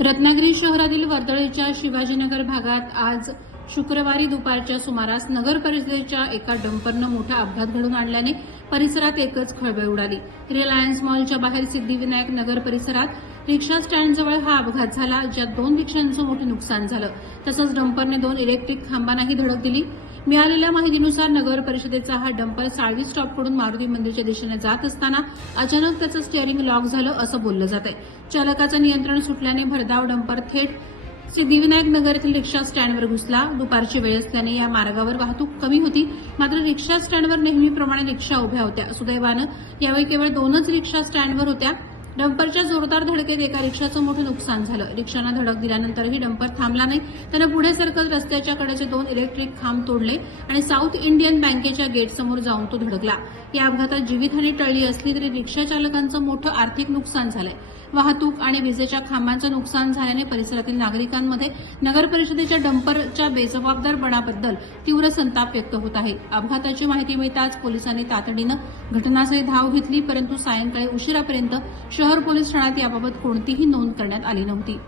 रत्नागिरी शहरातील वर्दळीच्या शिवाजीनगर भागात आज शुक्रवारी दुपारच्या सुमारास नगर परिषदेच्या एका डंपरनं मोठा अपघात घडून आणल्याने परिसरात एकच खळबळ उडाली. रिलायन्स मॉलच्या बाहेर सिद्धिविनायक नगर परिसरात रिक्षा स्टँडजवळ हा अपघात झाला ज्यात दोन रिक्षांचं मोठं नुकसान झालं. तसंच डंपरने दोन इलेक्ट्रिक खांबांनाही धडक दिली. मिळालेल्या माहितीनुसार नगर परिषदेचा हा डंपर साळवी स्टॉपकडून मारुती मंदिरच्या दिशेने जात असताना अचानक त्याचं स्टिअरिंग लॉक झालं असं बोललं जात आहे चालकाचं नियंत्रण सुटल्याने भरधाव डंपर थेट सिद्धिविनायक नगर येथील रिक्षा स्टँडवर घुसला. दुपारची वेळ असल्याने या मार्गावर वाहतूक कमी होती. मात्र रिक्षा स्टँडवर नेहमीप्रमाणे रिक्षा उभ्या होत्या. सुदैवानं यावेळी केवळ दोनच रिक्षा स्टँडवर होत्या. डंपरच्या जोरदार धडकेत एका रिक्षाचं मोठं नुकसान झालं. रिक्षानं धडक दिल्यानंतरही डंपर थांबला नाही. त्यानं पुढे सरकत रस्त्याच्या कडेचे दोन इलेक्ट्रिक खांब तोडले आणि साऊथ इंडियन बँकेच्या गेटसमोर जाऊन तो धडकला. या अपघातात जीवितहानी टळली असली तरी रिक्षा चालकांचं मोठं आर्थिक नुकसान झालंय. वाहतूक आणि विजेच्या खांबांचं नुकसान झाल्याने परिसरातील नागरिकांमध्ये नगर परिषदेच्या डंपरच्या बेजबाबदारपणाबद्दल तीव्र संताप व्यक्त होत आहे. अपघाताची माहिती मिळताच पोलिसांनी तातडीनं घटनास्थळी धाव घेतली परंतु सायंकाळी उशिरापर्यंत शहर पोलीस ठाण्यात याबाबत कोणतीही नोंद करण्यात आली नव्हती.